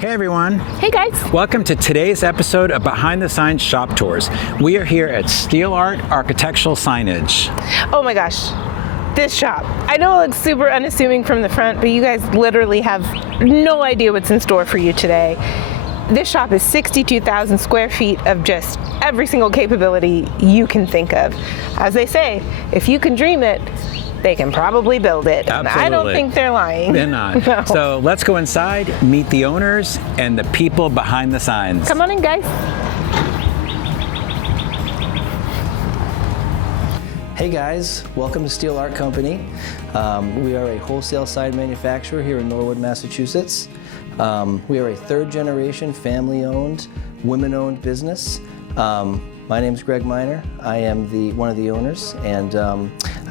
Hey everyone. Hey guys. Welcome to today's episode of Behind the Signs Shop Tours. We are here at Steel Art Architectural Signage. Oh my gosh, this shop. I know it looks super unassuming from the front, but you guys literally have no idea what's in store for you today. This shop is 62,000 square feet of just every single capability you can think of. As they say, if you can dream it, they can probably build it. Absolutely. I don't think they're lying. They're not. No. So let's go inside, meet the owners and the people behind the signs. Come on in, guys. Hey guys, welcome to Steel Art Company. We are a wholesale sign manufacturer here in Norwood, Massachusetts. We are a third generation, family-owned, women-owned business. My name is Greg Miner. I am one of the owners, and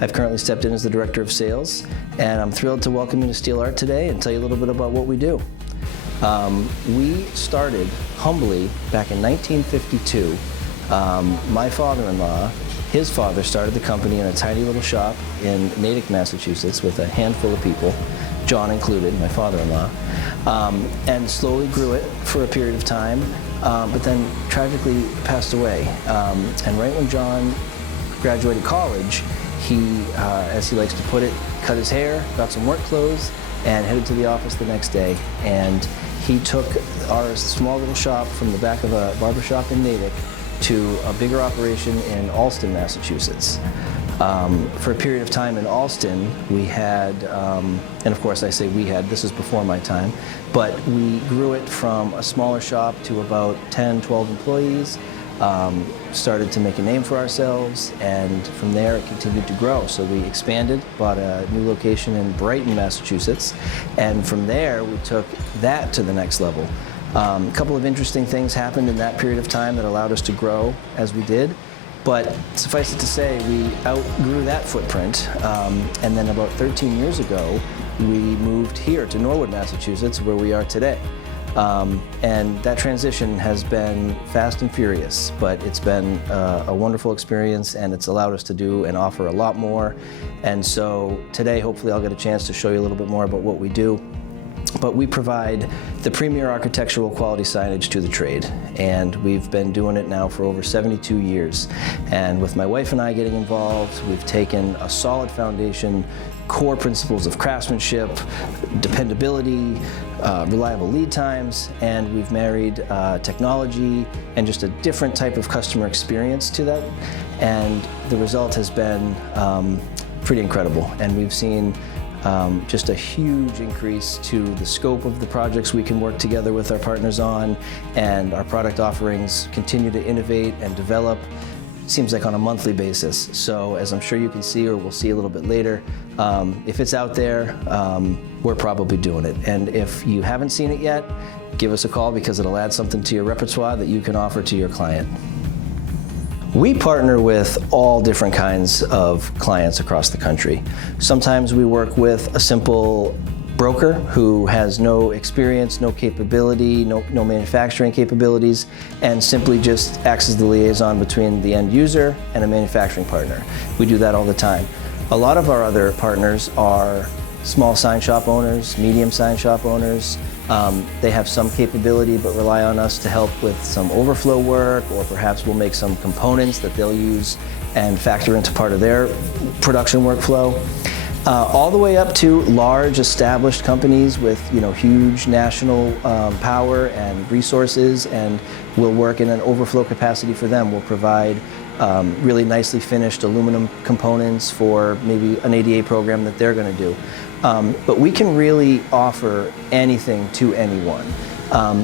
I've currently stepped in as the Director of Sales, and I'm thrilled to welcome you to Steel Art today and tell you a little bit about what we do. We started humbly back in 1952. My father-in-law, his father started the company in a tiny little shop in Natick, Massachusetts with a handful of people, John included, my father-in-law, and slowly grew it for a period of time, but then tragically passed away. And right when John graduated college, he, as he likes to put it, cut his hair, got some work clothes, and headed to the office the next day. And he took our small little shop from the back of a barber shop in Natick to a bigger operation in Allston, Massachusetts. For a period of time in Allston, we had, and of course I say we had, this was before my time, but we grew it from a smaller shop to about 10, 12 employees, started to make a name for ourselves, and from there it continued to grow. So we expanded, bought a new location in Brighton, Massachusetts, and from there we took that to the next level. A couple of interesting things happened in that period of time that allowed us to grow as we did. But suffice it to say, we outgrew that footprint, and then about 13 years ago, we moved here to Norwood, Massachusetts, where we are today. And that transition has been fast and furious, but it's been a wonderful experience, and it's allowed us to do and offer a lot more. And so today, hopefully, I'll get a chance to show you a little bit more about what we do. But we provide the premier architectural quality signage to the trade, and we've been doing it now for over 72 years. And with my wife and I getting involved, we've taken a solid foundation, core principles of craftsmanship, dependability, reliable lead times, and we've married technology and just a different type of customer experience to that. And the result has been pretty incredible, and we've seen just a huge increase to the scope of the projects we can work together with our partners on, and our product offerings continue to innovate and develop, seems like on a monthly basis. So as I'm sure you can see, or we'll see a little bit later, if it's out there, we're probably doing it. And if you haven't seen it yet, give us a call, because it'll add something to your repertoire that you can offer to your client. We partner with all different kinds of clients across the country. Sometimes we work with a simple broker who has no experience, no capability, no manufacturing capabilities, and simply just acts as the liaison between the end user and a manufacturing partner. We do that all the time. A lot of our other partners are small sign shop owners, medium sign shop owners. They have some capability but rely on us to help with some overflow work, or perhaps we'll make some components that they'll use and factor into part of their production workflow. All the way up to large established companies with huge national power and resources, and we'll work in an overflow capacity for them. We'll provide really nicely finished aluminum components for maybe an ADA program that they're going to do. But we can really offer anything to anyone.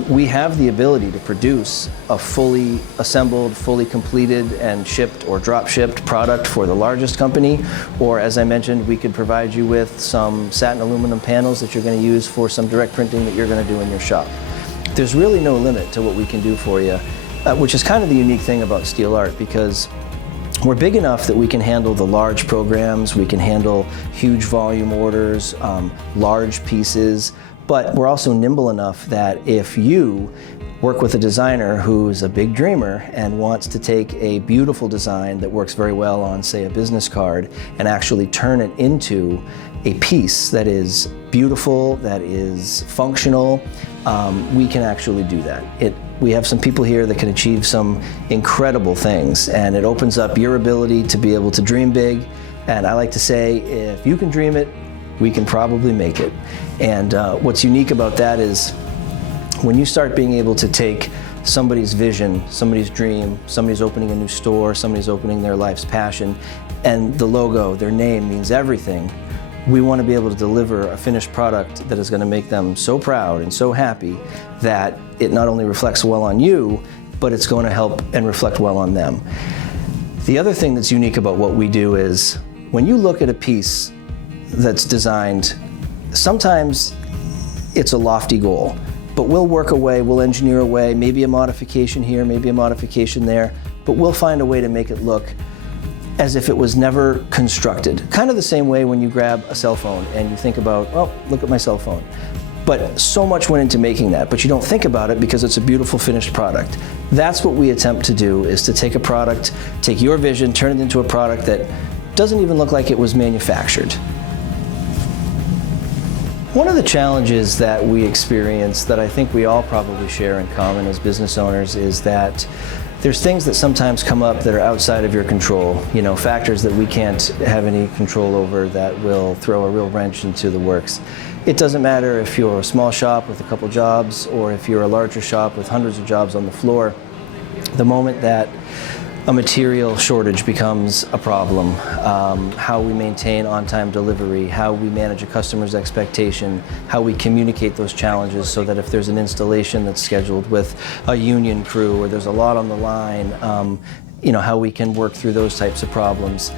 We have the ability to produce a fully assembled, fully completed and shipped or drop shipped product for the largest company, or as I mentioned, we could provide you with some satin aluminum panels that you're going to use for some direct printing that you're going to do in your shop. There's really no limit to what we can do for you, which is kind of the unique thing about Steel Art, because we're big enough that we can handle the large programs, we can handle huge volume orders, large pieces, but we're also nimble enough that if you work with a designer who's a big dreamer and wants to take a beautiful design that works very well on, say, a business card and actually turn it into a piece that is beautiful, that is functional, we can actually do that. We have some people here that can achieve some incredible things, and it opens up your ability to be able to dream big. And I like to say, if you can dream it, we can probably make it. And what's unique about that is when you start being able to take somebody's vision, somebody's dream, somebody's opening a new store, somebody's opening their life's passion, and the logo, their name means everything. We want to be able to deliver a finished product that is going to make them so proud and so happy that it not only reflects well on you, but it's going to help and reflect well on them. The other thing that's unique about what we do is when you look at a piece that's designed, sometimes it's a lofty goal, but we'll work away, we'll engineer away, maybe a modification here, maybe a modification there, but we'll find a way to make it look as if it was never constructed. Kind of the same way when you grab a cell phone and you think about, well, look at my cell phone. But so much went into making that, but you don't think about it because it's a beautiful finished product. That's what we attempt to do, is to take a product, take your vision, turn it into a product that doesn't even look like it was manufactured. One of the challenges that we experience that I think we all probably share in common as business owners is that there's things that sometimes come up that are outside of your control, factors that we can't have any control over that will throw a real wrench into the works. It doesn't matter if you're a small shop with a couple jobs or if you're a larger shop with hundreds of jobs on the floor. The moment that a material shortage becomes a problem, how we maintain on-time delivery, how we manage a customer's expectation, how we communicate those challenges so that if there's an installation that's scheduled with a union crew or there's a lot on the line, how we can work through those types of problems.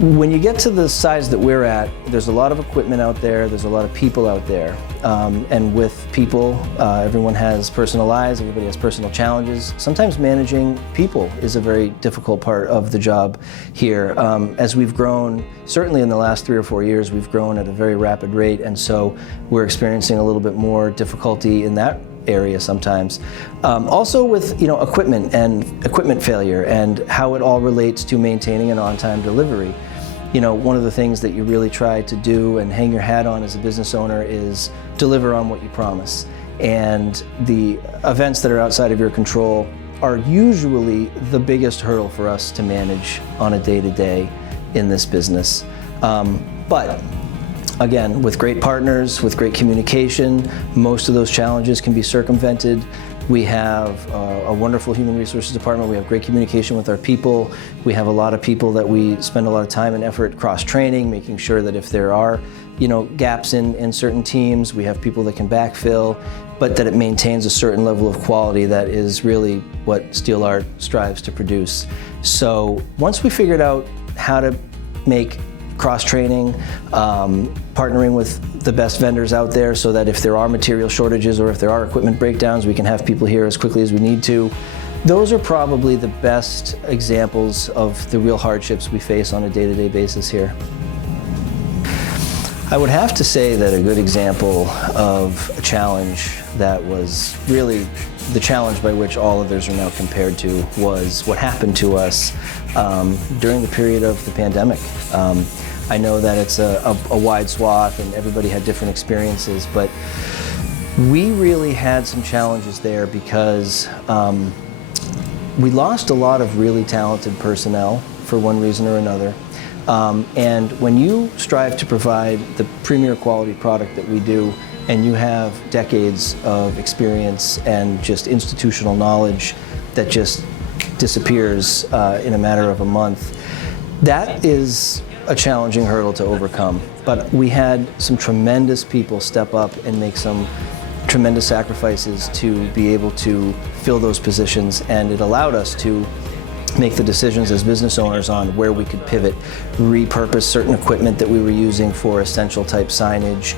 When you get to the size that we're at, there's a lot of equipment out there, there's a lot of people out there. And with people, everyone has personal lives, everybody has personal challenges. Sometimes managing people is a very difficult part of the job here. As we've grown, certainly in the last 3 or 4 years, we've grown at a very rapid rate, and so we're experiencing a little bit more difficulty in that area sometimes. Also with equipment and equipment failure and how it all relates to maintaining an on-time delivery. One of the things that you really try to do and hang your hat on as a business owner is deliver on what you promise. And the events that are outside of your control are usually the biggest hurdle for us to manage on a day-to-day in this business. But again, with great partners, with great communication, most of those challenges can be circumvented. We have a wonderful human resources department. We have great communication with our people. We have a lot of people that we spend a lot of time and effort cross-training, making sure that if there are, gaps in certain teams, we have people that can backfill, but that it maintains a certain level of quality that is really what Steel Art strives to produce. So once we figured out how to make cross-training, partnering with the best vendors out there so that if there are material shortages or if there are equipment breakdowns, we can have people here as quickly as we need to. Those are probably the best examples of the real hardships we face on a day-to-day basis here. I would have to say that a good example of a challenge that was really the challenge by which all others are now compared to was what happened to us during the period of the pandemic. I know that it's a wide swath and everybody had different experiences, but we really had some challenges there because we lost a lot of really talented personnel for one reason or another. And when you strive to provide the premier quality product that we do, and you have decades of experience and just institutional knowledge that just disappears in a matter of a month, that is a challenging hurdle to overcome. But we had some tremendous people step up and make some tremendous sacrifices to be able to fill those positions, and it allowed us to make the decisions as business owners on where we could pivot, repurpose certain equipment that we were using for essential type signage,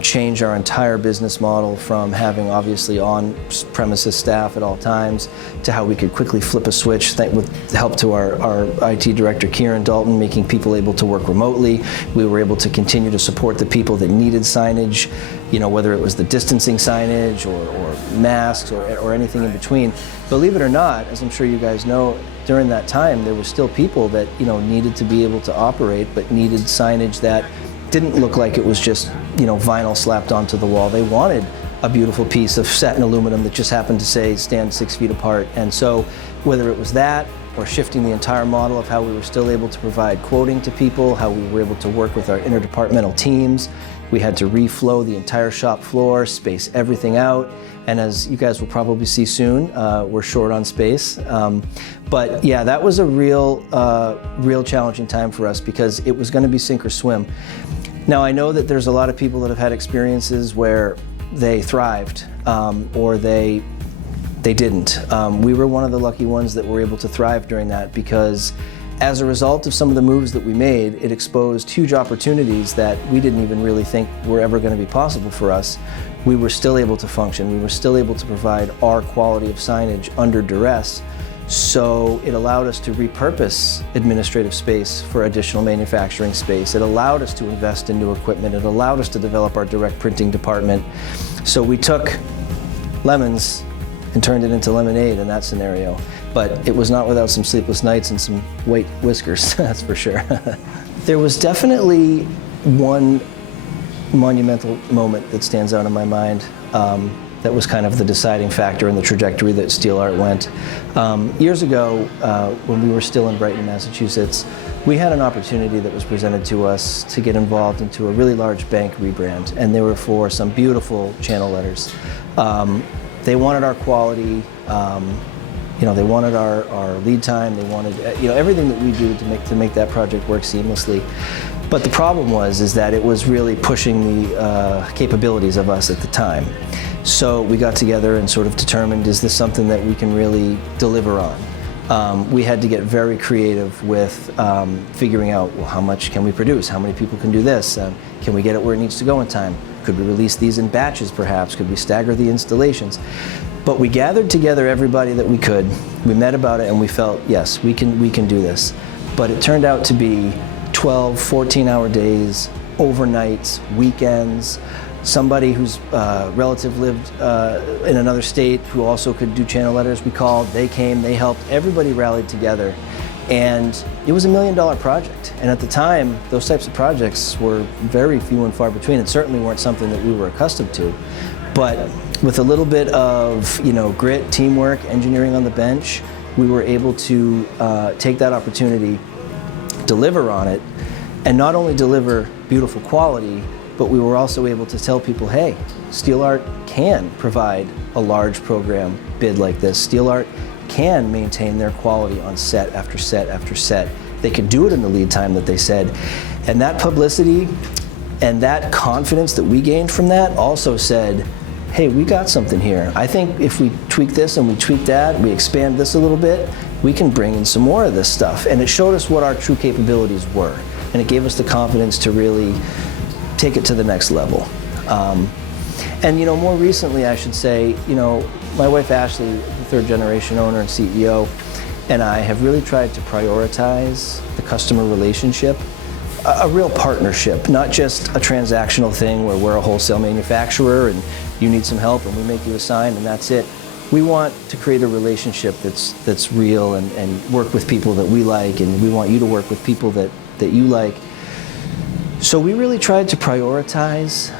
change our entire business model from having obviously on-premises staff at all times to how we could quickly flip a switch with help to our IT director, Kieran Dalton, making people able to work remotely. We were able to continue to support the people that needed signage, whether it was the distancing signage or masks or anything in between. Believe it or not, as I'm sure you guys know, during that time there were still people that needed to be able to operate but needed signage that didn't look like it was just, vinyl slapped onto the wall. They wanted a beautiful piece of satin aluminum that just happened to say stand 6 feet apart. And so whether it was that or shifting the entire model of how we were still able to provide quoting to people, how we were able to work with our interdepartmental teams, we had to reflow the entire shop floor, space everything out. And as you guys will probably see soon, we're short on space. But yeah, that was a real challenging time for us because it was going to be sink or swim. Now I know that there's a lot of people that have had experiences where they thrived or they didn't. We were one of the lucky ones that were able to thrive during that because as a result of some of the moves that we made, it exposed huge opportunities that we didn't even really think were ever going to be possible for us. We were still able to function. We were still able to provide our quality of signage under duress. So it allowed us to repurpose administrative space for additional manufacturing space. It allowed us to invest in new equipment. It allowed us to develop our direct printing department. So we took lemons and turned it into lemonade in that scenario. But it was not without some sleepless nights and some white whiskers, that's for sure. There was definitely one monumental moment that stands out in my mind that was kind of the deciding factor in the trajectory that Steel Art went. Years ago, when we were still in Brighton, Massachusetts, we had an opportunity that was presented to us to get involved into a really large bank rebrand, and they were for some beautiful channel letters. They wanted our quality, they wanted our lead time, they wanted everything that we do to make that project work seamlessly. But the problem is that it was really pushing the capabilities of us at the time. So we got together and sort of determined, is this something that we can really deliver on? We had to get very creative with figuring out, well, how much can we produce? How many people can do this? Can we get it where it needs to go in time? Could we release these in batches perhaps? Could we stagger the installations? But we gathered together everybody that we could. We met about it and we felt, yes, we can do this. But it turned out to be 12, 14-hour days, overnights, weekends. Somebody whose relative lived in another state who also could do channel letters, we called, they came, they helped, everybody rallied together. And it was $1 million project. And at the time, those types of projects were very few and far between, and certainly weren't something that we were accustomed to. But with a little bit of grit, teamwork, engineering on the bench, we were able to take that opportunity, deliver on it, and not only deliver beautiful quality, but we were also able to tell people, hey, Steel Art can provide a large program bid like this. Steel Art can maintain their quality on set after set after set. They could do it in the lead time that they said. And that publicity and that confidence that we gained from that also said, hey, we got something here. I think if we tweak this and we tweak that, we expand this a little bit, we can bring in some more of this stuff. And it showed us what our true capabilities were. And it gave us the confidence to really take it to the next level. And more recently, I should say, my wife Ashley, the third generation owner and CEO, and I have really tried to prioritize the customer relationship, a real partnership, not just a transactional thing where we're a wholesale manufacturer and you need some help and we make you a sign and that's it. We want to create a relationship that's real and work with people that we like, and we want you to work with people that you like. So we really tried to prioritize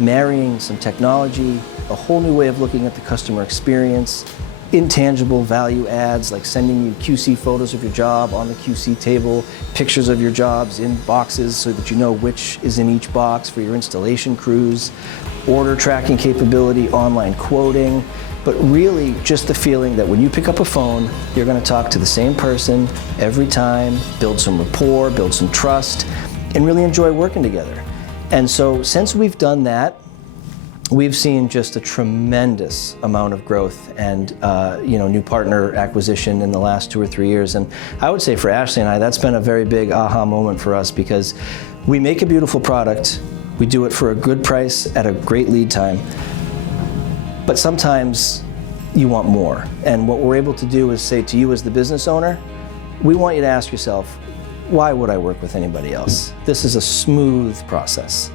marrying some technology, a whole new way of looking at the customer experience, intangible value adds like sending you QC photos of your job on the QC table, pictures of your jobs in boxes so that you know which is in each box for your installation crews, order tracking capability, online quoting, but really just the feeling that when you pick up a phone, you're going to talk to the same person every time, build some rapport, build some trust, and really enjoy working together. And so since we've done that, we've seen just a tremendous amount of growth and new partner acquisition in the last 2 or 3 years. And I would say for Ashley and I, that's been a very big aha moment for us, because we make a beautiful product, we do it for a good price at a great lead time, but sometimes you want more. And what we're able to do is say to you as the business owner, we want you to ask yourself, why would I work with anybody else? This is a smooth process.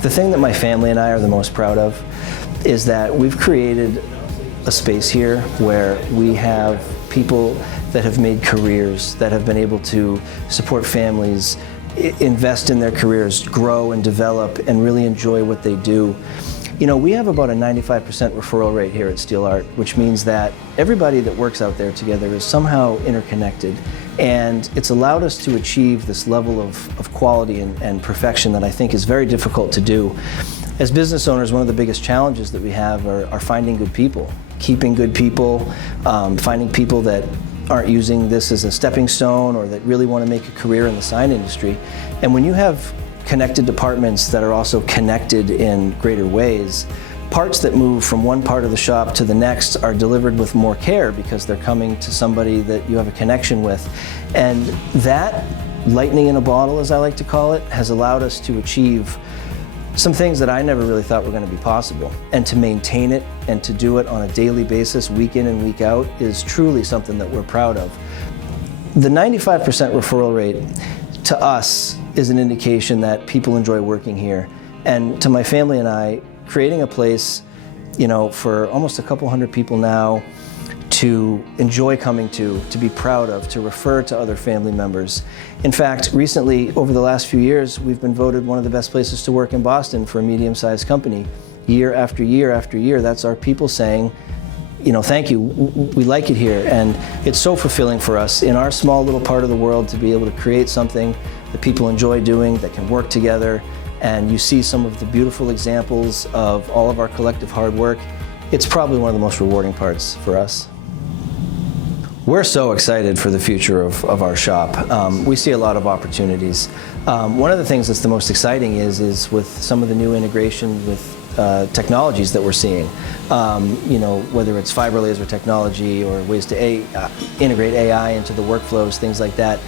The thing that my family and I are the most proud of is that we've created a space here where we have people that have made careers, that have been able to support families, invest in their careers, grow and develop, and really enjoy what they do. You know, we have about a 95% referral rate here at Steel Art, which means that everybody that works out there together is somehow interconnected. And it's allowed us to achieve this level of quality and perfection that I think is very difficult to do. As business owners, one of the biggest challenges that we have are finding good people, keeping good people, finding people that aren't using this as a stepping stone or that really want to make a career in the sign industry. And when you have connected departments that are also connected in greater ways, parts that move from one part of the shop to the next are delivered with more care because they're coming to somebody that you have a connection with. And that lightning in a bottle, as I like to call it, has allowed us to achieve some things that I never really thought were going to be possible. And to maintain it and to do it on a daily basis, week in and week out, is truly something that we're proud of. The 95% referral rate to us is an indication that people enjoy working here. And to my family and I, creating a place, you know, for almost a couple hundred people now to enjoy coming to be proud of, to refer to other family members. In fact, recently, over the last few years, we've been voted one of the best places to work in Boston for a medium-sized company. Year after year after year, that's our people saying, you know, thank you, we like it here. And it's so fulfilling for us in our small little part of the world to be able to create something that people enjoy doing, that can work together. And you see some of the beautiful examples of all of our collective hard work. It's probably one of the most rewarding parts for us. We're so excited for the future of our shop. We see a lot of opportunities. One of the things that's the most exciting is with some of the new integration with technologies that we're seeing. You know, whether it's fiber laser technology or ways to integrate AI into the workflows, things like that.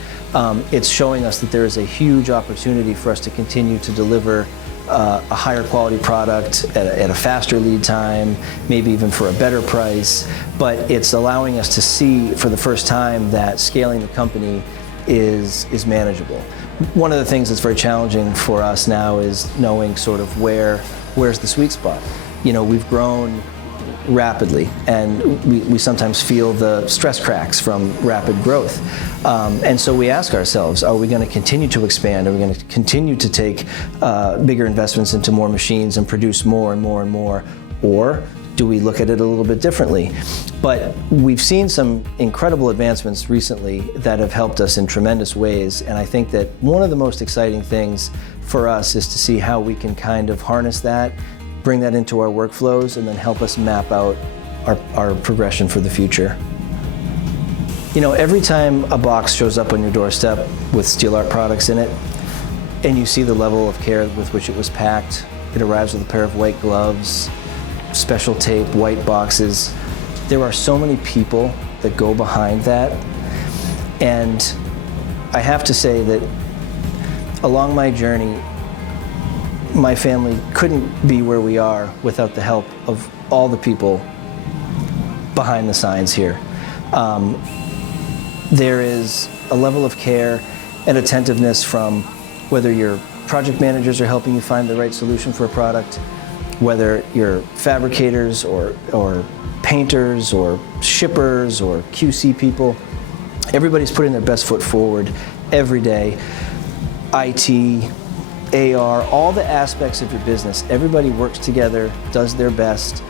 It's showing us that there is a huge opportunity for us to continue to deliver a higher quality product at a faster lead time, maybe even for a better price. But it's allowing us to see for the first time that scaling the company is manageable. One of the things that's very challenging for us now is knowing sort of where's the sweet spot. You know, we've grown rapidly, and we sometimes feel the stress cracks from rapid growth. And so we ask ourselves, are we going to continue to expand? Are we going to continue to take bigger investments into more machines and produce more and more and more? Or do we look at it a little bit differently? But we've seen some incredible advancements recently that have helped us in tremendous ways. And I think that one of the most exciting things for us is to see how we can kind of harness that, bring that into our workflows, and then help us map out our progression for the future. You know, every time a box shows up on your doorstep with Steel Art products in it, and you see the level of care with which it was packed, it arrives with a pair of white gloves, special tape, white boxes. There are so many people that go behind that. And I have to say that along my journey, my family couldn't be where we are without the help of all the people behind the signs here. There is a level of care and attentiveness from whether your project managers are helping you find the right solution for a product, whether you're fabricators or painters or shippers or QC people. Everybody's putting their best foot forward every day. IT, AR, all the aspects of your business, everybody works together, does their best,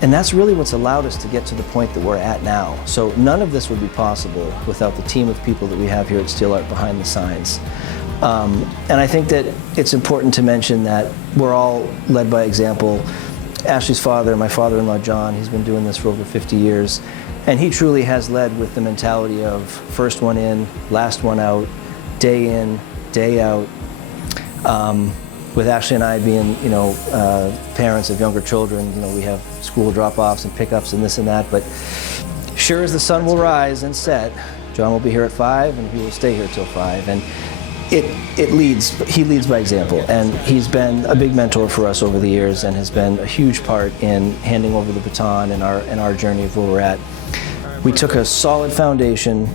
and that's really what's allowed us to get to the point that we're at now. So none of this would be possible without the team of people that we have here at Steel Art behind the signs. And I think that it's important to mention that we're all led by example. Ashley's father, my father-in-law John, he's been doing this for over 50 years, and he truly has led with the mentality of first one in, last one out, day in, day out. With Ashley and I being, you know, parents of younger children, you know, we have school drop-offs and pickups and this and that, but sure as the sun will rise and set, John will be here at 5 and he will stay here till 5. And he leads by example, and he's been a big mentor for us over the years and has been a huge part in handing over the baton in our journey of where we're at. We took a solid foundation.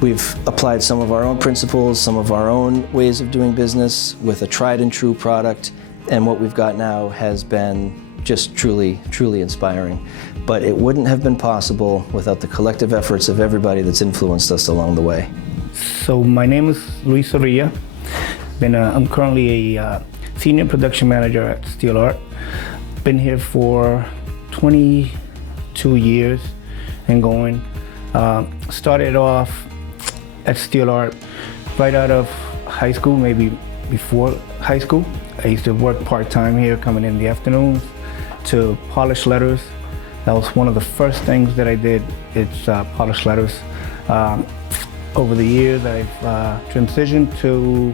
We've applied some of our own principles, some of our own ways of doing business with a tried and true product, and what we've got now has been just truly, truly inspiring. But it wouldn't have been possible without the collective efforts of everybody that's influenced us along the way. So my name is Luis Orilla. I'm currently a senior production manager at Steel Art. Been here for 22 years and going. Started off at Steel Art right out of high school, maybe before high school. I used to work part-time here, coming in the afternoons to polish letters. That was one of the first things that I did. It's polish letters. Over the years, I've transitioned to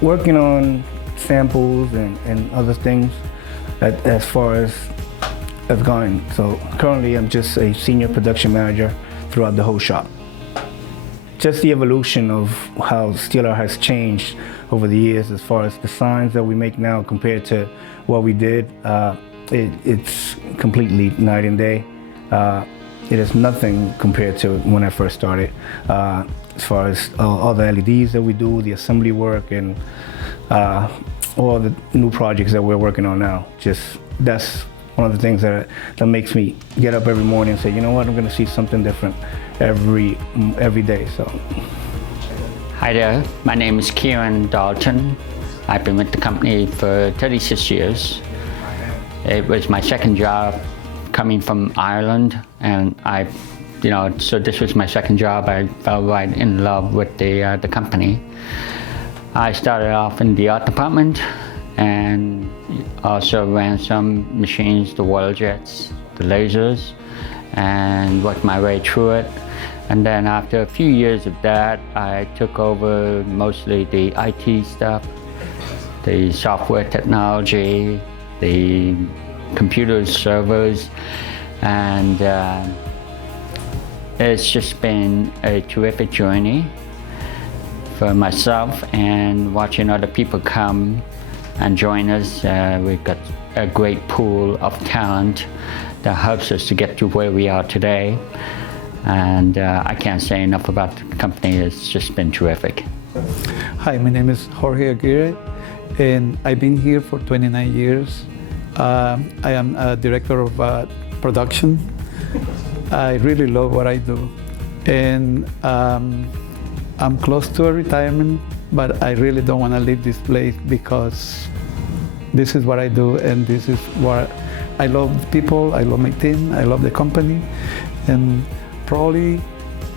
working on samples and other things as far as gone. So currently, I'm just a senior production manager throughout the whole shop. Just the evolution of how Steel Art has changed over the years as far as the signs that we make now compared to what we did. It's completely night and day. It is nothing compared to when I first started. As far as all the LEDs that we do, the assembly work, and all the new projects that we're working on now. That's one of the things that makes me get up every morning and say, you know what, I'm going to see something different every day. So. Hi there, my name is Kieran Dalton. I've been with the company for 36 years. It was my second job coming from Ireland, and so this was my second job. I fell right in love with the company. I started off in the art department and also ran some machines, the water jets, the lasers, and worked my way through it. And then after a few years of that, I took over mostly the IT stuff, the software technology, the computers, servers, and it's just been a terrific journey for myself, and watching other people come and join us. We've got a great pool of talent that helps us to get to where we are today. And I can't say enough about the company. It's just been terrific. Hi, my name is Jorge Aguirre, and I've been here for 29 years. I am a director of production. I really love what I do. And I'm close to a retirement, but I really don't want to leave this place because this is what I do, and this is what I love people, I love my team, I love the company, and probably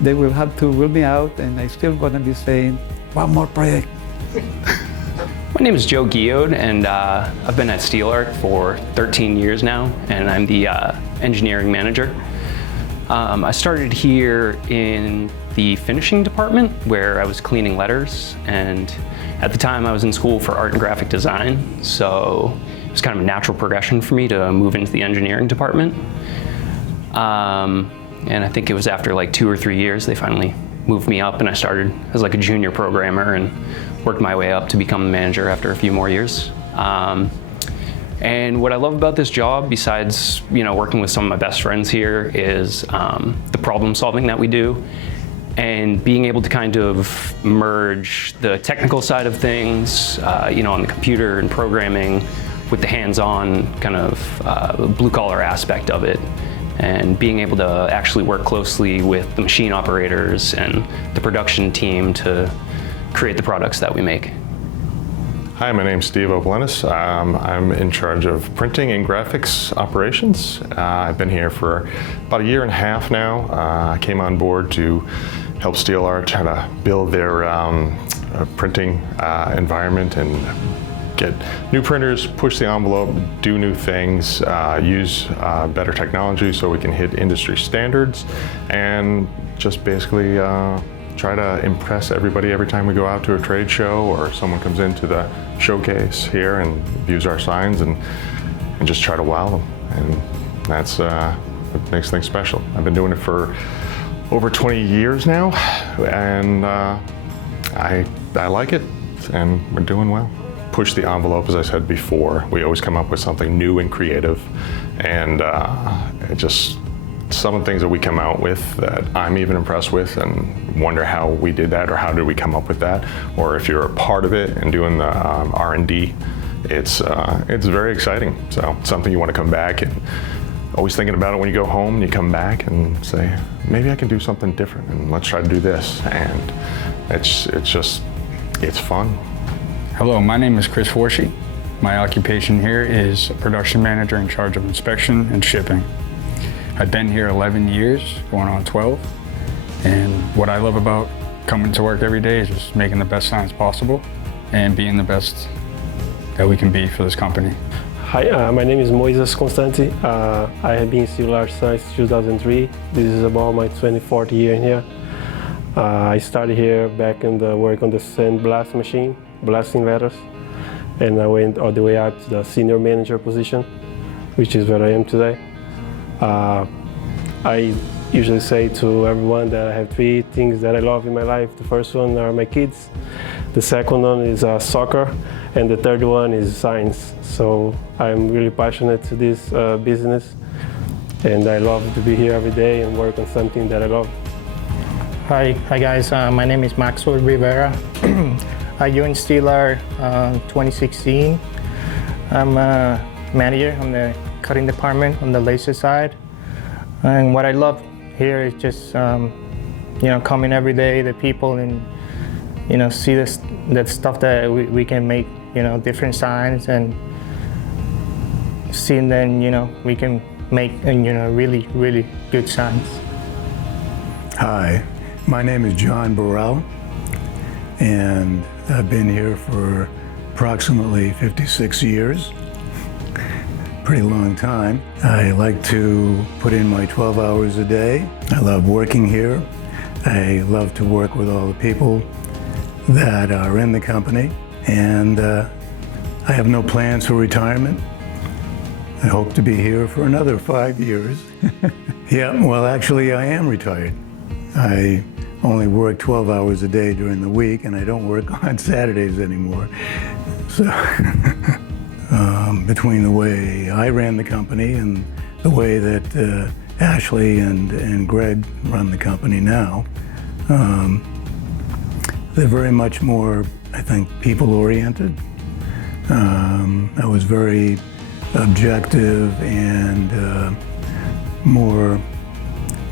they will have to rule me out, and I still going to be saying, one more project. My name is Joe Guillaude, and I've been at Steel Art for 13 years now, and I'm the engineering manager. I started here in the finishing department where I was cleaning letters, and at the time I was in school for art and graphic design, so it was kind of a natural progression for me to move into the engineering department. And I think it was after like 2 or 3 years they finally moved me up, and I started as like a junior programmer and worked my way up to become the manager after a few more years. And what I love about this job, besides working with some of my best friends here, is the problem solving that we do, and being able to kind of merge the technical side of things, on the computer and programming, with the hands-on kind of blue-collar aspect of it, and being able to actually work closely with the machine operators and the production team to create the products that we make. Hi, my name's Steve Oblenis. I'm in charge of printing and graphics operations. I've been here for about 1.5 years now. I came on board to help Steel Art try to build their printing environment and get new printers, push the envelope, do new things, use better technology so we can hit industry standards, and just basically try to impress everybody every time we go out to a trade show or someone comes into the showcase here and views our signs, and just try to wow them. And that's what makes things special. I've been doing it for over 20 years now, and I like it, and we're doing well. Push the envelope, as I said before. We always come up with something new and creative, and it just some of the things that we come out with that I'm even impressed with and wonder how we did that or how did we come up with that, or if you're a part of it and doing the R&D, it's very exciting. So it's something you want to come back and always thinking about it when you go home and you come back and say, maybe I can do something different and let's try to do this. And it's fun. Hello, my name is Chris Forshey. My occupation here is a production manager in charge of inspection and shipping. I've been here 11 years, going on 12, and what I love about coming to work every day is just making the best signs possible and being the best that we can be for this company. Hi, my name is Moises Constanti. I have been in Steel Art since 2003. This is about my 24th year in here. I started here back in the work on the sandblast machine, blasting letters, and I went all the way up to the senior manager position, which is where I am today. I usually say to everyone that I have 3 things that I love in my life. The first one are my kids, the second one is soccer, and the third one is science. So I'm really passionate to this business, and I love to be here every day and work on something that I love. Hi guys, my name is Maxwell Rivera. I joined Steel Art 2016. I'm a manager on the cutting department on the laser side. And what I love here is just, coming every day, the people, and, see that stuff that we can make, different signs, and seeing then, we can make, really, really good signs. Hi, my name is John Burrell, and I've been here for approximately 56 years. Pretty long time. I like to put in my 12 hours a day. I love working here. I love to work with all the people that are in the company, and I have no plans for retirement. I hope to be here for another 5 years. Yeah, well, actually, I am retired. I only work 12 hours a day during the week, and I don't work on Saturdays anymore. So, between the way I ran the company and the way that Ashley and Greg run the company now, they're very much more, I think, people-oriented. I was very objective and more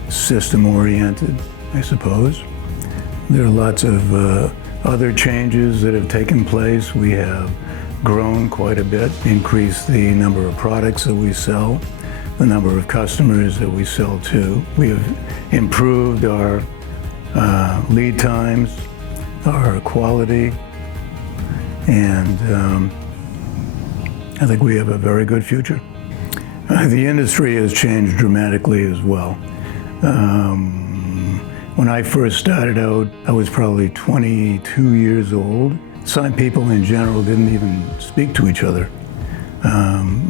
system-oriented, I suppose. There are lots of other changes that have taken place. We have grown quite a bit, increased the number of products that we sell, the number of customers that we sell to. We have improved our lead times, our quality, and I think we have a very good future. The industry has changed dramatically as well. When I first started out, I was probably 22 years old. Sign people in general didn't even speak to each other.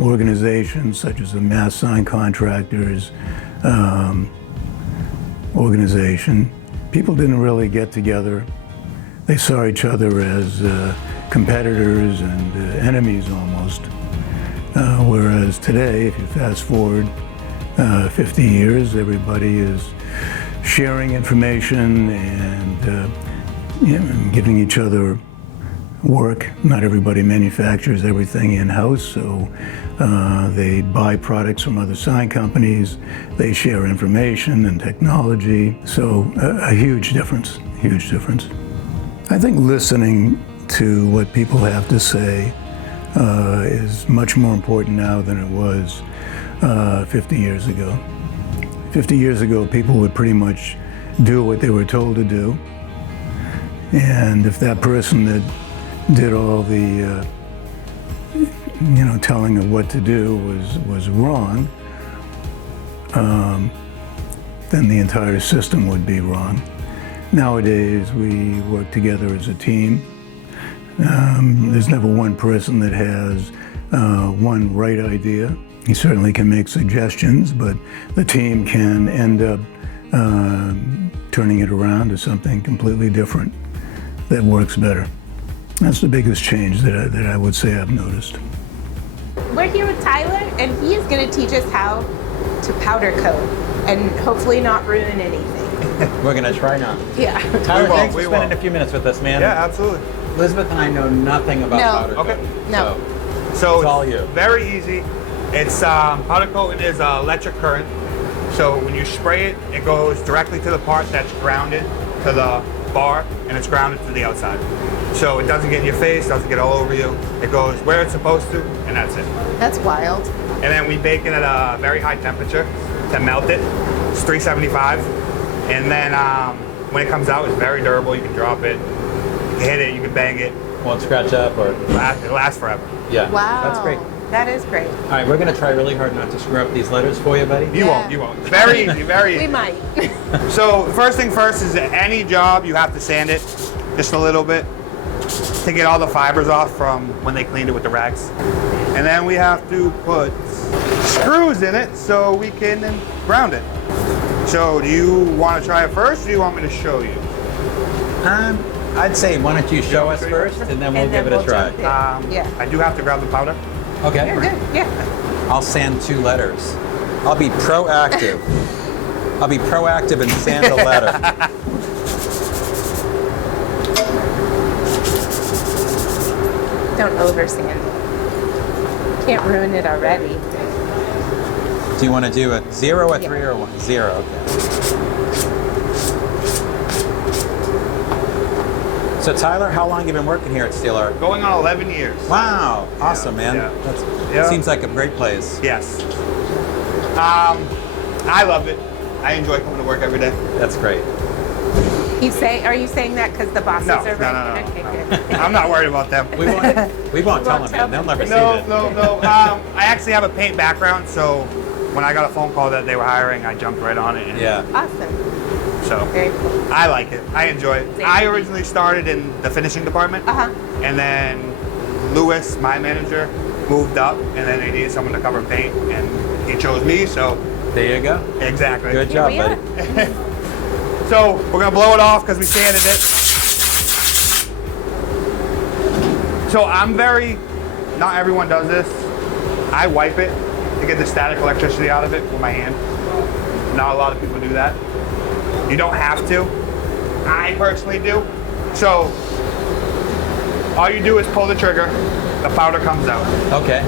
Organizations such as the Mass Sign Contractors organization, people didn't really get together. They saw each other as competitors and enemies almost. Whereas today, if you fast forward 50 years, everybody is sharing information and giving each other work. Not everybody manufactures everything in-house, so they buy products from other sign companies. They share information and technology. So a huge difference, huge difference. I think listening to what people have to say is much more important now than it was 50 years ago. 50 years ago, people would pretty much do what they were told to do. And if that person that did all the telling of what to do was wrong, then the entire system would be wrong. Nowadays, we work together as a team. There's never one person that has one right idea. He certainly can make suggestions, but the team can end up turning it around to something completely different that works better. That's the biggest change that I would say I've noticed. We're here with Tyler, and he is going to teach us how to powder coat and hopefully not ruin anything. We're gonna try not. Yeah. Tyler, thanks for spending a few minutes with us, man. Yeah, absolutely. Elizabeth and I know nothing about powder coating. No. So it's all you. Very easy. It's powder coating is electric current. So when you spray it, it goes directly to the part that's grounded to the bar, and it's grounded to the outside. So it doesn't get in your face, doesn't get all over you. It goes where it's supposed to, and that's it. That's wild. And then we bake it at a very high temperature to melt it. It's 375. And then when it comes out, it's very durable. You can drop it, you can hit it, you can bang it. Won't scratch up or? It lasts forever. Yeah. Wow. That's great. That is great. All right, we're gonna try really hard not to screw up these letters for you, buddy. You won't. Very easy, very easy. We might. So the first thing first is that any job, you have to sand it just a little bit to get all the fibers off from when they cleaned it with the rags. And then we have to put screws in it so we can ground it. So do you want to try it first, or do you want me to show you? I'd say why don't you show us first, and then we'll give it a try. Yeah. I do have to grab the powder. Okay. You're good. Yeah. I'll sand 2 letters. I'll be proactive. I'll be proactive and sand a letter. Don't oversand it. Can't ruin it already. Do you want to do a 0, a 3, or 1? 0, okay. So Tyler, how long have you been working here at Steel Art? Going on 11 years. Wow, awesome, man. That seems like a great place. Yes. I love it. I enjoy coming to work every day. That's great. Are you saying that because the bosses are right? No. Okay, good. I'm not worried about them. We won't tell them, man. They'll never see it. No. I actually have a paint background, so when I got a phone call that they were hiring, I jumped right on it. Yeah. Awesome. So Very cool. I like it. I enjoy it. I originally started in the finishing department, and then Lewis, my manager, moved up, and then they needed someone to cover paint, and he chose me. So there you go. Exactly. Good job, buddy. So we're gonna blow it off because we sanded it. So not everyone does this. I wipe it to get the static electricity out of it with my hand. Not a lot of people do that. You don't have to. I personally do. So all you do is pull the trigger, the powder comes out. Okay.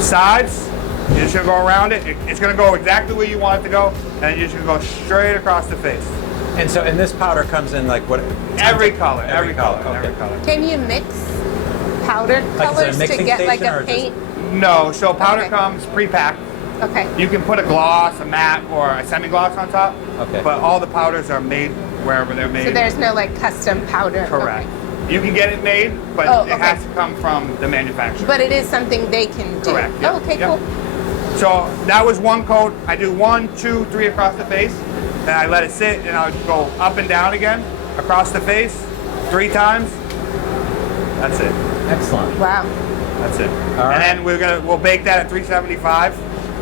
Sides, you're just gonna go around it. It's gonna go exactly where you want it to go, and then you're just gonna go straight across the face. And this powder comes in like what? Every color. Every color. Can you mix powder colors to get like a paint? No, so powder comes pre-packed. Okay. You can put a gloss, a matte, or a semi-gloss on top. Okay. But all the powders are made wherever they're made. So there's no like custom powder. Correct. Okay. You can get it made, but it has to come from the manufacturer. But it is something they can do. Correct. Oh, okay, cool. So that was one coat. I do 1, 2, 3 across the face. Then I let it sit, and I'll go up and down again across the face 3 times. That's it. Excellent. Wow. That's it. All right. And then we'll bake that at 375,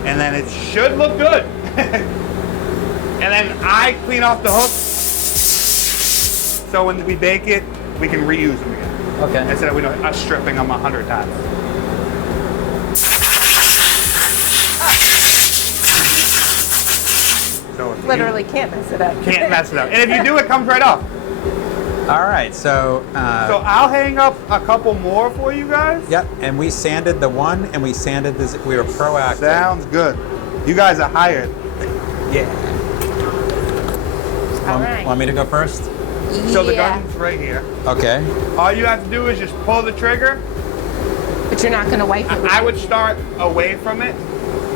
and then it should look good. And then I clean off the hooks, so when we bake it, we can reuse them again. Okay. Instead of us stripping them 100 times. So Literally can't mess it up. Can't mess it up. And if you do, it comes right off. All right, so. So I'll hang up a couple more for you guys. Yep, and we sanded the one, and we sanded this. We were proactive. Sounds good. You guys are hired. Yeah. All right. Want me to go first? So the gun's right here. Okay. All you have to do is just pull the trigger. But you're not going to wipe it. I would start away from it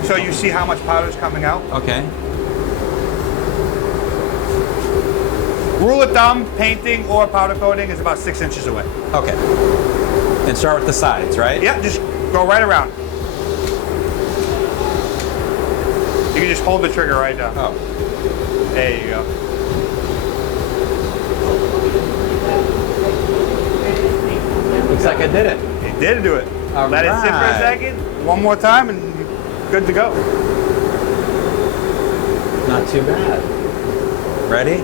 so you see how much powder's coming out. Okay. Rule of thumb, painting or powder coating is about 6 inches away. Okay. And start with the sides, right? Yeah, just go right around. You can just hold the trigger right down. Oh. There you go. Looks like I did it. You did do it. Let it sit for a second. One more time and you're good to go. Not too bad. Ready?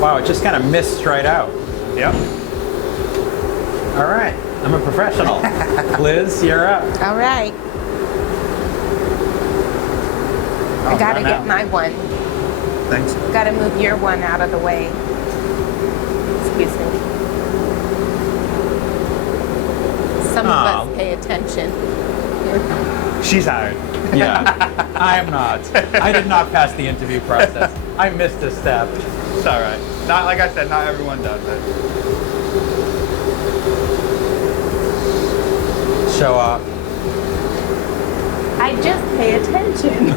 Wow, it just kind of missed right out. Yep. All right. I'm a professional. Liz, you're up. All right. I gotta get my one. Thanks. Gotta move your one out of the way. Excuse me. Some of us pay attention. She's hired. Yeah, I am not. I did not pass the interview process. I missed a step. It's all right. Not like I said, not everyone does it. Show off. I just pay attention.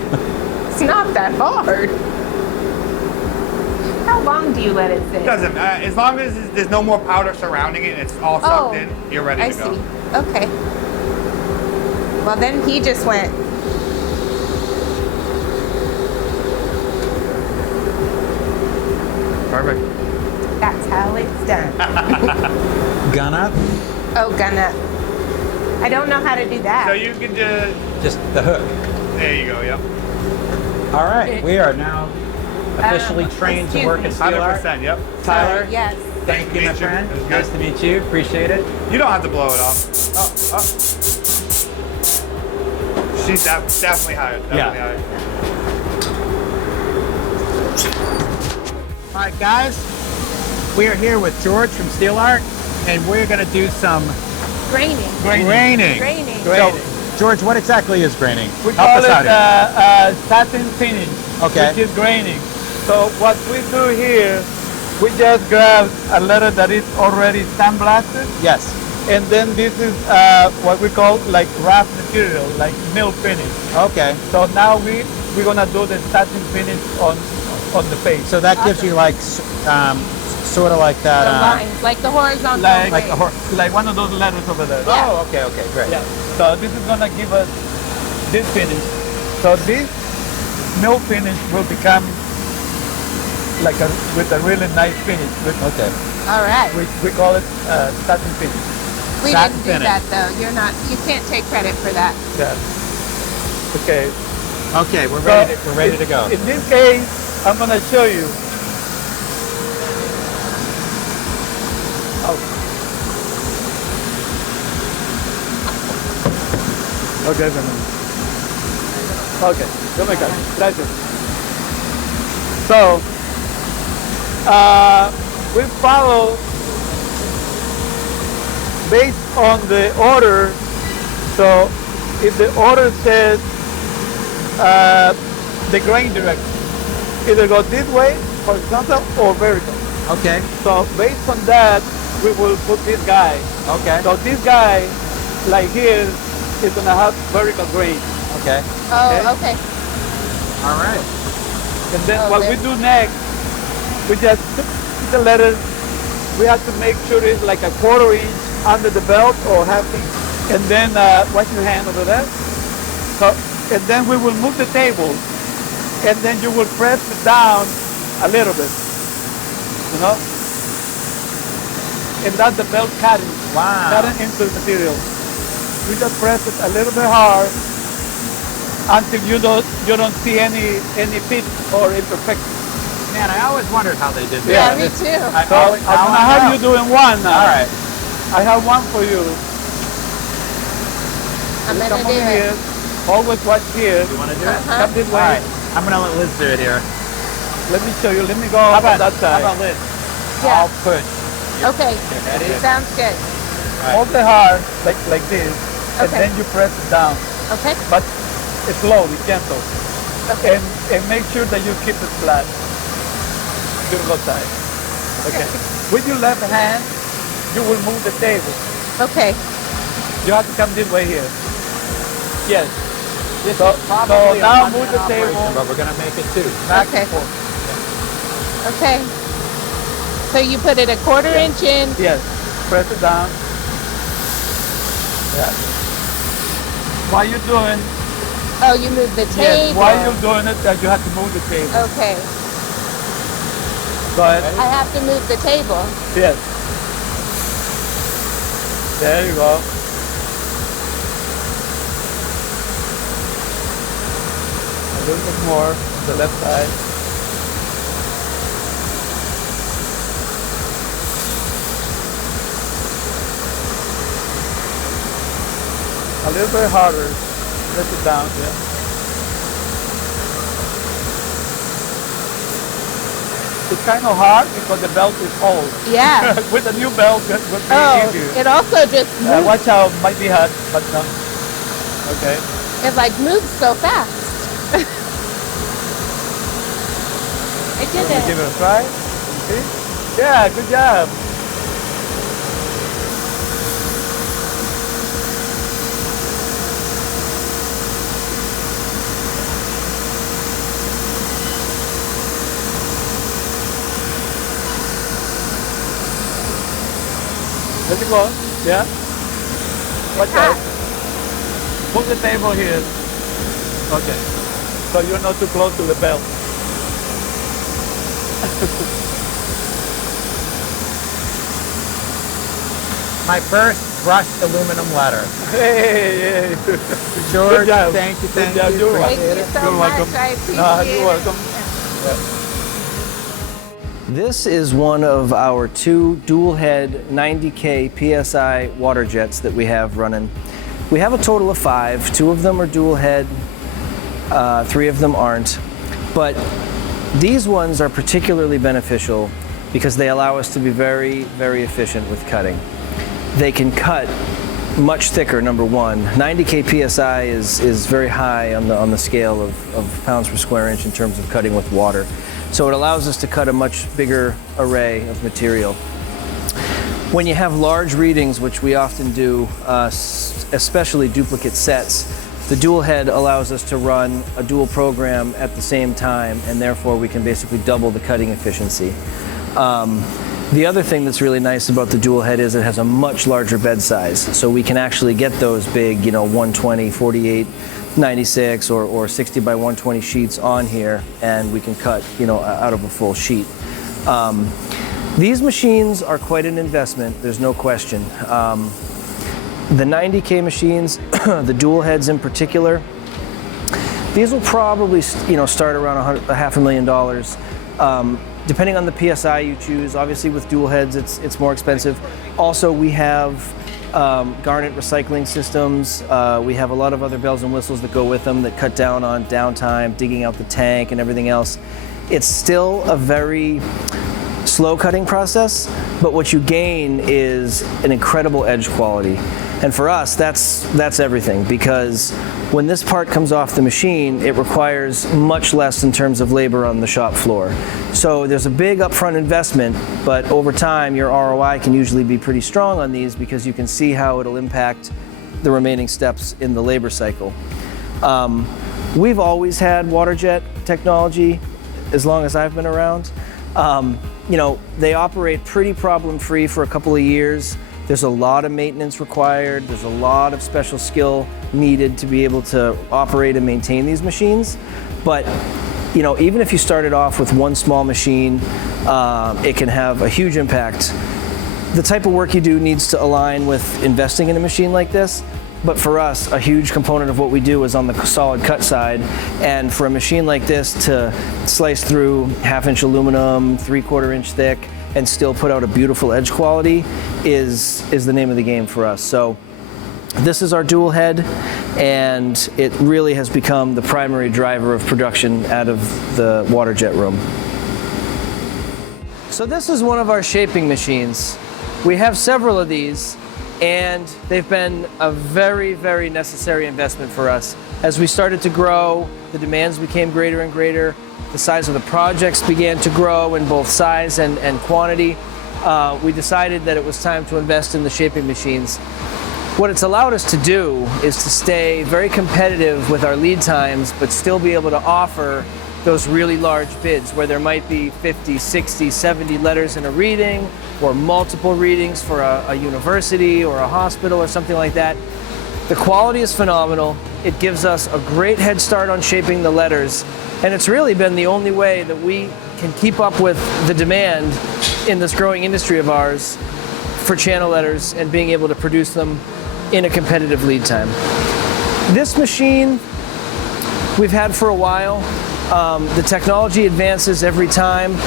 It's not that hard. How long do you let it sit? Doesn't matter. As long as there's no more powder surrounding it and it's all sucked in, you're ready to go. I see. Okay. Well, then he just went. Perfect. That's how it's done. Gun up. Oh, gun up. I don't know how to do that. So you can just the hook. There you go. Yep. All right, we are now officially trained to work at Steel Art. 100%. Yep. Tyler. Yes. Thank you, my friend. Nice to meet you. Appreciate it. You don't have to blow it off. Oh. She's definitely hired. Definitely hired. All right, guys. We are here with George from Steel Art, and we're going to do some graining. Graining. So, George, what exactly is graining? We call it satin finish, okay, which is graining. So what we do here, we just grab a letter that is already sandblasted. Yes. And then this is what we call like wrap material, like mill finish. Okay. So now we're gonna do the satin finish on the face. So that gives you like sort of like that. The lines, like the horizontal. Like one of those letters over there. Yeah. Oh, okay, great. Yeah. So this is gonna give us this finish. So this mill finish will become with a really nice finish. Okay. All right. We call it satin finish. We didn't do that though. You can't take credit for that. Yeah. Okay. Okay, we're ready to go. In this case, I'm gonna show you. Okay, gracias. So, we follow based on the order. So, if the order says the grain direction, either go this way, horizontal or vertical. Okay. So, based on that, we will put this guy. Okay. So this guy, like here, is gonna have vertical grain. Okay. Oh, okay. All right. And then what we do next, we just put the letters. We have to make sure it's like a 1/4 inch under the belt or half inch. And then watch your hand over there. So, and then we will move the table, and then you will press it down a little bit. You know. And that's the belt cutting. Wow. Cutting into the material. We just press it a little bit hard until you don't see any pitch or imperfection. Man, I always wondered how they did that. Yeah, me too. I'm gonna have you doing one now. All right. I have one for you. I'm gonna Come do over it. here. Always watch here. You want to do it? Come this way. All right. I'm gonna let Liz do it here. Let me show you. Let me go How on about that side. How about Liz? Yeah. I'll push. Okay. Ready? Sounds good. Hold it hard, like this, and Okay. then you press it down. Okay. But slowly, gentle. Okay. And make sure that you keep it flat. To the side. Okay. With your left hand, you will move the table. Okay. You have to come this way here. Yes. This So is probably now a move the operation, table. but we're gonna make it 2. Back Okay. and forth. Okay. So you put it a 1/4 inch in. Yes. Press it down. Yeah. While you're doing, Oh, you move the table. yes, while you're doing it, you have to move the table. Okay. Go ahead. I have to move the table. Yes. There you go. A little bit more on the left side. A little bit harder. Let it down, yeah. It's kind of hard because the belt is old. Yeah. With the new belt, that would be easier. It also just moves. Watch out, might be hot, but no. Okay. It like moves so fast. I did it. Give it a try. See? Yeah, good job. Let it go. Yeah. Watch out. Put the table here. Okay. So you're not too close to the belt. My first brushed aluminum ladder. Hey. George, Good job. thank you. Good job. You're welcome. Thank you so You're much. welcome. I appreciate You're welcome. This is one of our 2 dual head 90K PSI water jets that we have running. We have a total of 5. 2 of them are dual head, 3 of them aren't. But these ones are particularly beneficial because they allow us to be very, very efficient with cutting. They can cut much thicker, number one. 90K PSI is very high on the scale of pounds per square inch in terms of cutting with water. So it allows us to cut a much bigger array of material. When you have large readings, which we often do, especially duplicate sets, the dual head allows us to run a dual program at the same time, and therefore we can basically double the cutting efficiency. The other thing that's really nice about the dual head is it has a much larger bed size, so we can actually get those big, 120, 48, 96 or 60 by 120 sheets on here, and we can cut, out of a full sheet. These machines are quite an investment, there's no question. The 90K machines, the dual heads in particular, these will probably, start around $500,000. Depending on the PSI you choose, obviously with dual heads it's more expensive. Also, we have garnet recycling systems. We have a lot of other bells and whistles that go with them that cut down on downtime, digging out the tank and everything else. It's still a very slow cutting process, but what you gain is an incredible edge quality. And for us, that's everything, because when this part comes off the machine, it requires much less in terms of labor on the shop floor. So there's a big upfront investment, but over time your ROI can usually be pretty strong on these because you can see how it'll impact the remaining steps in the labor cycle. We've always had water jet technology as long as I've been around. They operate pretty problem-free for a couple of years. There's a lot of maintenance required. There's a lot of special skill needed to be able to operate and maintain these machines. But even if you started off with one small machine, it can have a huge impact. The type of work you do needs to align with investing in a machine like this. But for us, a huge component of what we do is on the solid cut side. And for a machine like this to slice through 1/2-inch aluminum, 3/4 inch thick, and still put out a beautiful edge quality is the name of the game for us. So this is our dual head, and it really has become the primary driver of production out of the water jet room. So this is one of our shaping machines. We have several of these, and they've been a very, very necessary investment for us. As we started to grow, the demands became greater and greater. The size of the projects began to grow in both size and quantity. We decided that it was time to invest in the shaping machines. What it's allowed us to do is to stay very competitive with our lead times, but still be able to offer those really large bids where there might be 50, 60, 70 letters in a reading, or multiple readings for a university or a hospital or something like that. The quality is phenomenal. It gives us a great head start on shaping the letters, and it's really been the only way that we can keep up with the demand in this growing industry of ours for channel letters and being able to produce them in a competitive lead time. This machine we've had for a while. The technology advances every time.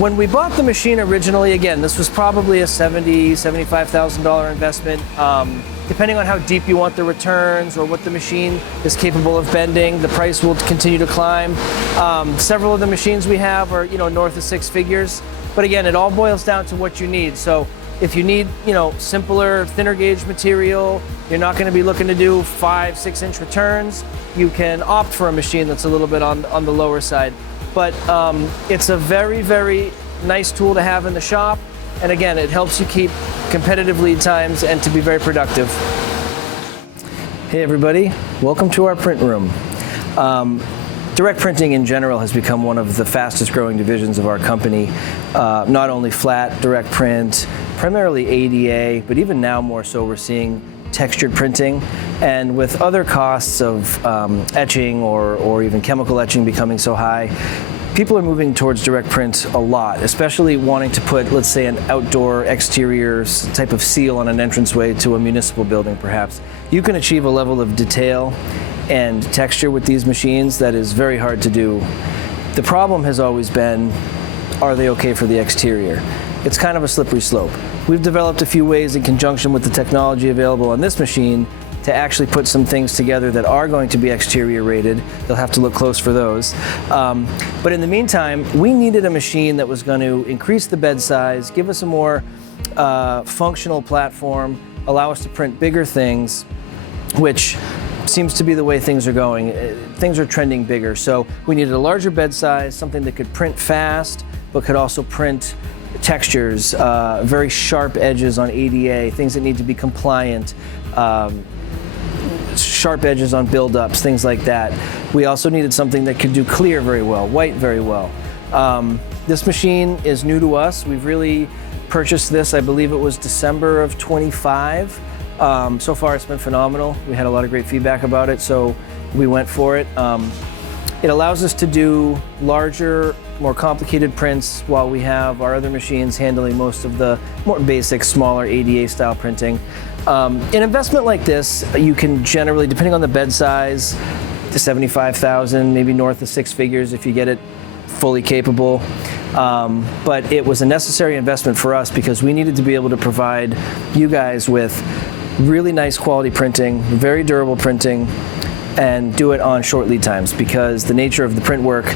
When we bought the machine originally, again, this was probably a $70,000, $75,000 investment. Depending on how deep you want the returns or what the machine is capable of bending, the price will continue to climb. Several of the machines we have are, north of 6 figures. But again, it all boils down to what you need. So if you need, simpler, thinner gauge material, you're not going to be looking to do 5-6 inch returns, you can opt for a machine that's a little bit on the lower side. But it's a very, very nice tool to have in the shop. And again, it helps you keep competitive lead times and to be very productive. Hey everybody, welcome to our print room. Direct printing in general has become one of the fastest growing divisions of our company. Not only flat direct print, primarily ADA, but even now more so we're seeing textured printing. And with other costs of etching or even chemical etching becoming so high, people are moving towards direct print a lot, especially wanting to put, let's say, an outdoor exterior type of seal on an entranceway to a municipal building, perhaps. You can achieve a level of detail and texture with these machines that is very hard to do. The problem has always been, are they okay for the exterior? It's kind of a slippery slope. We've developed a few ways in conjunction with the technology available on this machine to actually put some things together that are going to be exterior rated. They'll have to look close for those. But in the meantime, we needed a machine that was going to increase the bed size, give us a more functional platform, allow us to print bigger things, which seems to be the way things are going. Things are trending bigger. So we needed a larger bed size, something that could print fast, but could also print textures, very sharp edges on ADA, things that need to be compliant, sharp edges on build-ups, things like that. We also needed something that could do clear very well, white very well. This machine is new to us. We've really purchased this, I believe it was December of 25. So far it's been phenomenal. We had a lot of great feedback about it, so we went for it. It allows us to do larger, more complicated prints while we have our other machines handling most of the more basic, smaller ADA style printing. An investment like this, you can generally, depending on the bed size, to $75,000, maybe north of 6 figures if you get it fully capable. But it was a necessary investment for us because we needed to be able to provide you guys with really nice quality printing, very durable printing, and do it on short lead times because the nature of the print work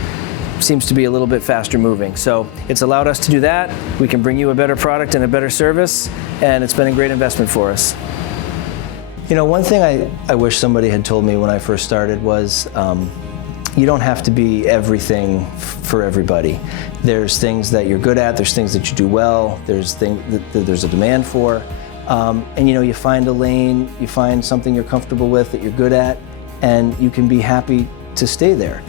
seems to be a little bit faster moving. So it's allowed us to do that. We can bring you a better product and a better service, and it's been a great investment for us. One thing I wish somebody had told me when I first started was you don't have to be everything for everybody. There's things that you're good at, there's things that you do well, there's things that there's a demand for, and you find a lane, you find something you're comfortable with that you're good at, and you can be happy to stay there.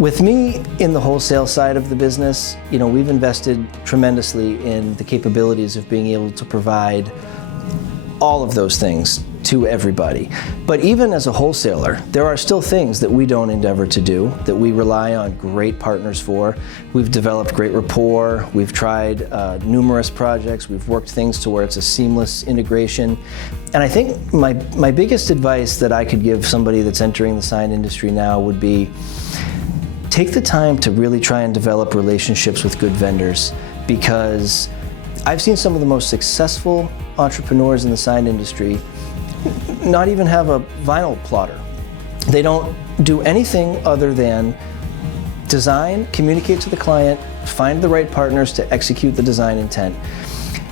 With me in the wholesale side of the business, we've invested tremendously in the capabilities of being able to provide all of those things to everybody. But even as a wholesaler, there are still things that we don't endeavor to do, that we rely on great partners for. We've developed great rapport, we've tried numerous projects, we've worked things to where it's a seamless integration. And I think my biggest advice that I could give somebody that's entering the sign industry now would be, take the time to really try and develop relationships with good vendors, because I've seen some of the most successful entrepreneurs in the sign industry not even have a vinyl plotter. They don't do anything other than design, communicate to the client, find the right partners to execute the design intent.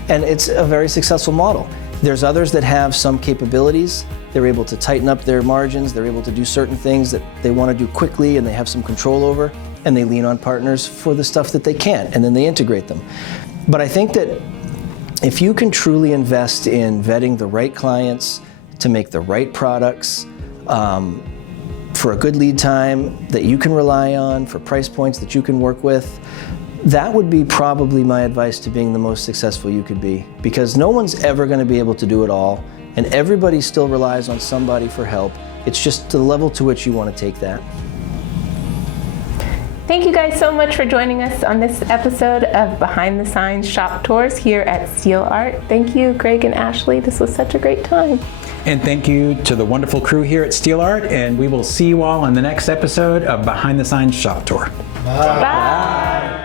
And it's a very successful model. There's others that have some capabilities. They're able to tighten up their margins. They're able to do certain things that they want to do quickly and they have some control over, and they lean on partners for the stuff that they can't, and then they integrate them. But I think that if you can truly invest in vetting the right clients to make the right products for a good lead time that you can rely on, for price points that you can work with, that would be probably my advice to being the most successful you could be, because no one's ever going to be able to do it all, and everybody still relies on somebody for help. It's just the level to which you want to take that. Thank you guys so much for joining us on this episode of Behind the Signs Shop Tours here at Steel Art. Thank you, Greg and Ashley. This was such a great time. And thank you to the wonderful crew here at Steel Art, and we will see you all on the next episode of Behind the Signs Shop Tour. Bye. Bye.